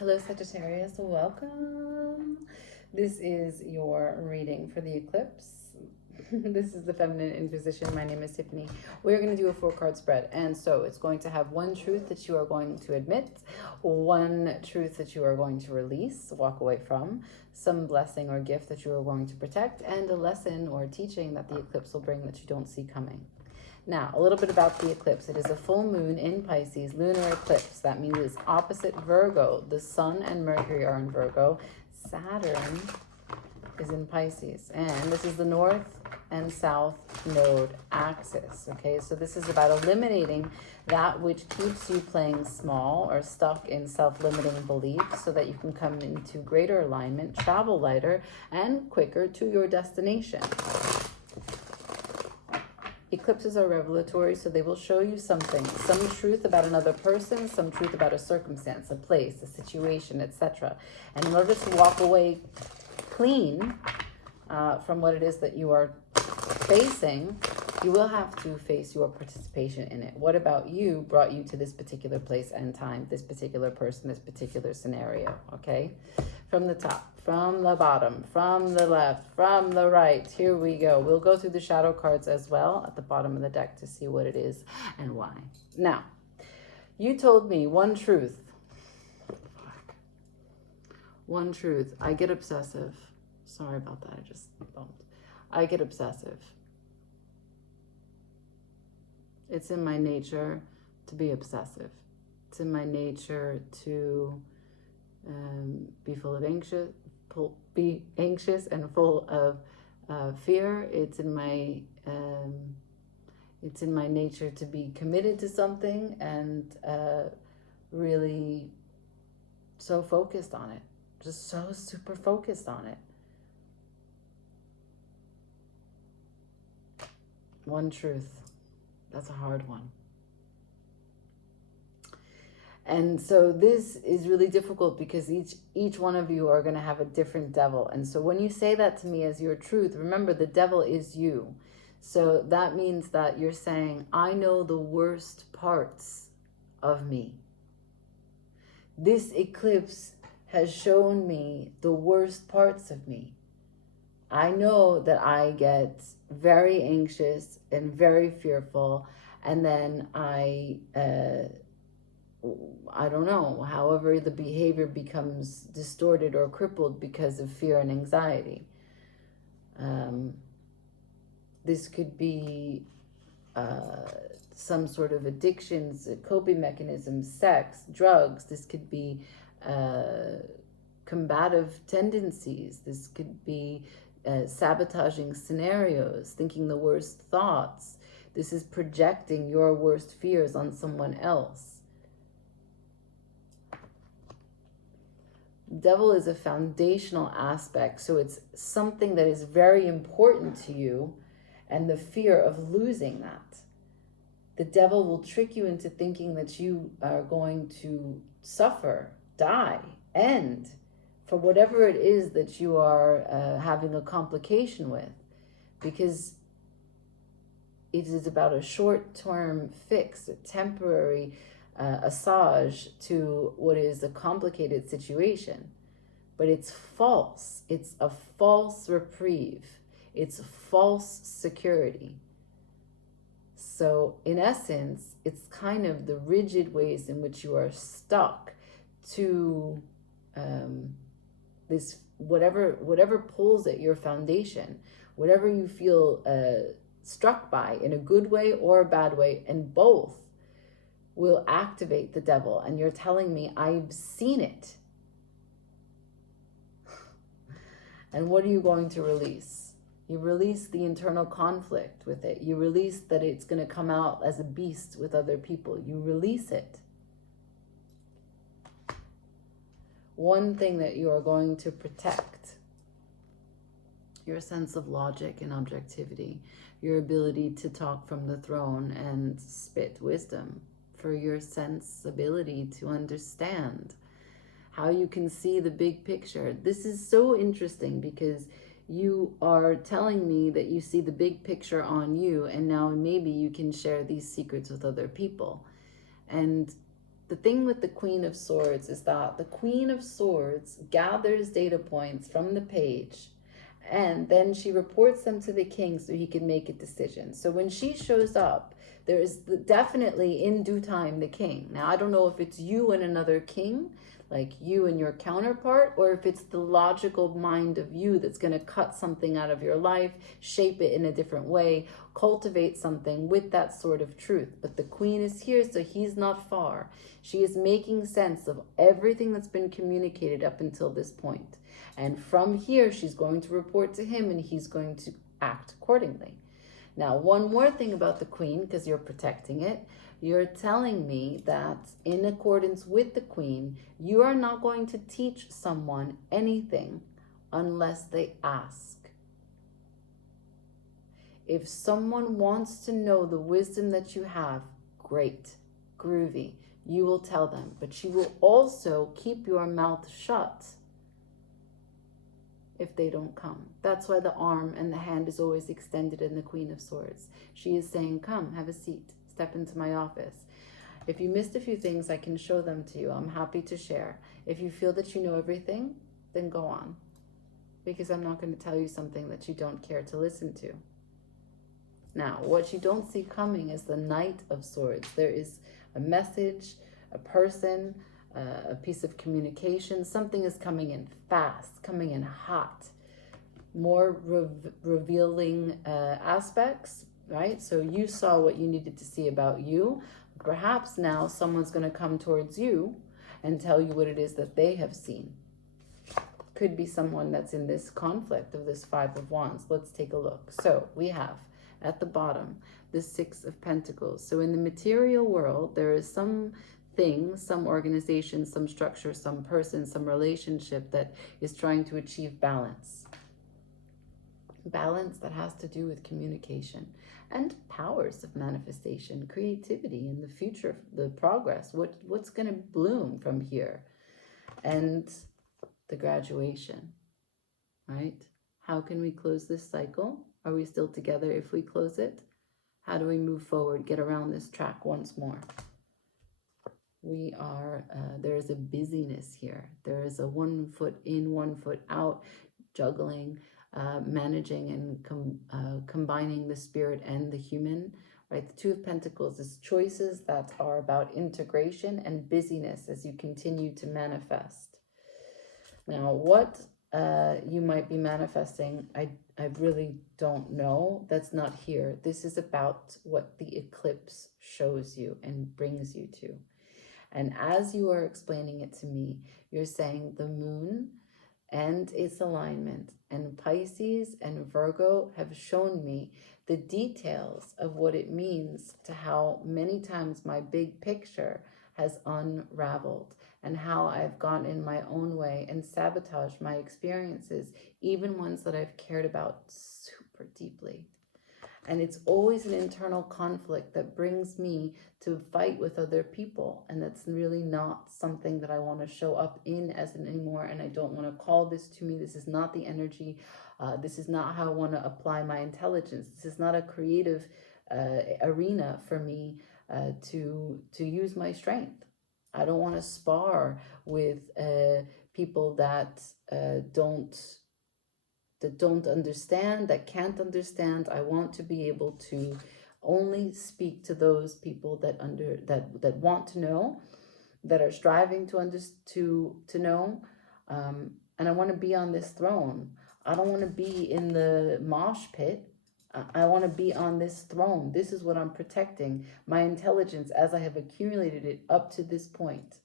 Hello, Sagittarius. Welcome. This is your reading for the eclipse. This is the Feminine Inquisition. My name is Tiffany. We're going to do a 4-card spread. And so it's going to have one truth that you are going to admit, one truth that you are going to release, walk away from, some blessing or gift that you are going to protect, and a lesson or teaching that the eclipse will bring that you don't see coming. Now, a little bit about the eclipse. It is a full moon in Pisces, lunar eclipse. That means it's opposite Virgo. The Sun and Mercury are in Virgo. Saturn is in Pisces. And this is the North and South Node axis. Okay, so this is about eliminating that which keeps you playing small or stuck in self-limiting beliefs so that you can come into greater alignment, travel lighter, and quicker to your destination. Eclipses are revelatory, so they will show you something, some truth about another person, some truth about a circumstance, a place, a situation, etc. And in order to walk away clean from what it is that you are facing, you will have to face your participation in it. What about you brought you to this particular place and time, this particular person, this particular scenario, okay? From the top, from the bottom, from the left, from the right. Here we go. We'll go through the shadow cards as well at the bottom of the deck to see what it is and why. Now, you told me one truth. One truth. I get obsessive. Sorry about that. I just bumped. I get obsessive. It's in my nature to be obsessive. It's in my nature to be full of be anxious and full of fear. It's in my nature to be committed to something and really so focused on it, just so super focused on it. One truth. That's a hard one. And so this is really difficult because each one of you are going to have a different devil. And so when you say that to me as your truth, remember the devil is you. So that means that you're saying, I know the worst parts of me. This eclipse has shown me the worst parts of me. I know that I get very anxious and very fearful, and then I don't know, however the behavior becomes distorted or crippled because of fear and anxiety. This could be some sort of addictions, coping mechanisms, sex, drugs. This could be combative tendencies. This could be sabotaging scenarios, thinking the worst thoughts. This is projecting your worst fears on someone else. Devil is a foundational aspect, so it's something that is very important to you, and the fear of losing that. The devil will trick you into thinking that you are going to suffer, die, end for whatever it is that you are having a complication with, because it is about a short-term fix, a temporary assage to what is a complicated situation. But it's false. It's a false reprieve. It's false security. So in essence, it's kind of the rigid ways in which you are stuck to this whatever pulls at your foundation, whatever you feel struck by in a good way or a bad way, and both will activate the devil. And you're telling me, I've seen it. And what are you going to release? You release the internal conflict with it. You release that it's going to come out as a beast with other people. You release it. One thing that you are going to protect: your sense of logic and objectivity, your ability to talk from the throne and spit wisdom, for your sensibility to understand how you can see the big picture. This is so interesting because you are telling me that you see the big picture on you, and now maybe you can share these secrets with other people. And the thing with the Queen of Swords is that the Queen of Swords gathers data points from the page, and then she reports them to the king so he can make a decision. So when she shows up, there is definitely in due time the king. Now, I don't know if it's you and another king, like you and your counterpart, or if it's the logical mind of you that's going to cut something out of your life, shape it in a different way, cultivate something with that sort of truth. But the queen is here, so he's not far. She is making sense of everything that's been communicated up until this point. And from here, she's going to report to him, and he's going to act accordingly. Now, one more thing about the queen, because you're protecting it, you're telling me that in accordance with the queen, you are not going to teach someone anything unless they ask. If someone wants to know the wisdom that you have, great, groovy, you will tell them, but you will also keep your mouth shut if they don't come. That's why the arm and the hand is always extended in the Queen of Swords. She is saying, come, have a seat, step into my office. If you missed a few things, I can show them to you. I'm happy to share. If you feel that you know everything, then go on, because I'm not going to tell you something that you don't care to listen to. Now, what you don't see coming is the Knight of Swords. There is a message, a person, a piece of communication. Something is coming in fast, coming in hot, more revealing aspects, right? So you saw what you needed to see about you. Perhaps now someone's going to come towards you and tell you what it is that they have seen. Could be someone that's in this conflict of this Five of Wands. Let's take a look. So we have at the bottom the Six of Pentacles. So in the material world, there is some thing, some organization, some structure, some person, some relationship that is trying to achieve balance. Balance that has to do with communication and powers of manifestation, creativity in the future, the progress, what's going to bloom from here, and the graduation, right? How can we close this cycle? Are we still together if we close it? How do we move forward, get around this track once more? We are, there is a busyness here. There is a 1 foot in, 1 foot out, juggling, managing and combining the spirit and the human, right? The Two of Pentacles is choices that are about integration and busyness as you continue to manifest. Now, what you might be manifesting, I really don't know. That's not here. This is about what the eclipse shows you and brings you to. And as you are explaining it to me, you're saying the moon and its alignment and Pisces and Virgo have shown me the details of what it means to how many times my big picture has unraveled and how I've gone in my own way and sabotaged my experiences, even ones that I've cared about super deeply. And it's always an internal conflict that brings me to fight with other people. And that's really not something that I want to show up in as anymore. And I don't want to call this to me. This is not the energy. This is not how I want to apply my intelligence. This is not a creative arena for me to use my strength. I don't want to spar with people that don't understand, that can't understand. I want to be able to only speak to those people that want to know, that are striving to know, and I want to be on this throne. I don't want to be in the mosh pit. I want to be on this throne. This is what I'm protecting, my intelligence as I have accumulated it up to this point.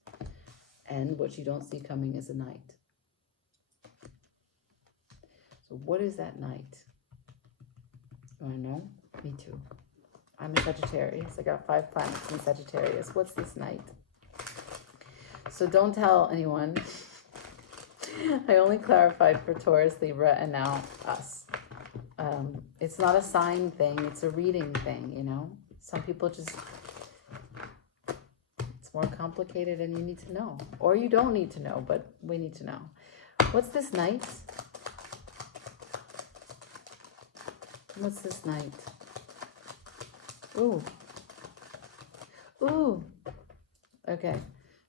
And what you don't see coming is a Knight. So what is that Knight? You want to know? Me too. I'm a Sagittarius. I got 5 planets in Sagittarius. What's this Knight? So don't tell anyone. I only clarified for Taurus, Libra, and now us. It's not a sign thing. It's a reading thing, you know? Some people just... It's more complicated and you need to know. Or you don't need to know, but we need to know. What's this Knight? What's this Knight? Ooh. Ooh. Okay.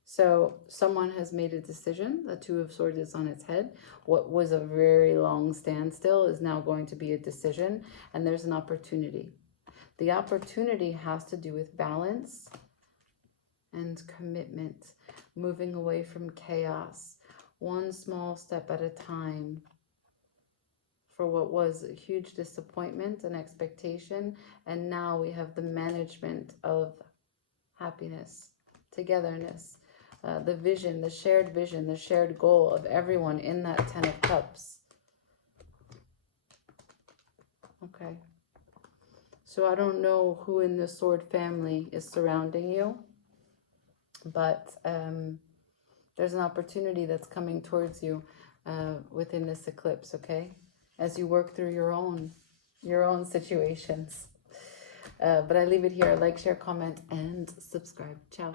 So someone has made a decision. The Two of Swords is on its head. What was a very long standstill is now going to be a decision, and there's an opportunity. The opportunity has to do with balance and commitment, moving away from chaos, one small step at a time, for what was a huge disappointment and expectation. And now we have the management of happiness, togetherness, the vision, the shared goal of everyone in that 10 of Cups. Okay. So I don't know who in the Sword family is surrounding you, but there's an opportunity that's coming towards you within this eclipse, okay? As you work through your own situations. But I leave it here. Like, share, comment, and subscribe. Ciao.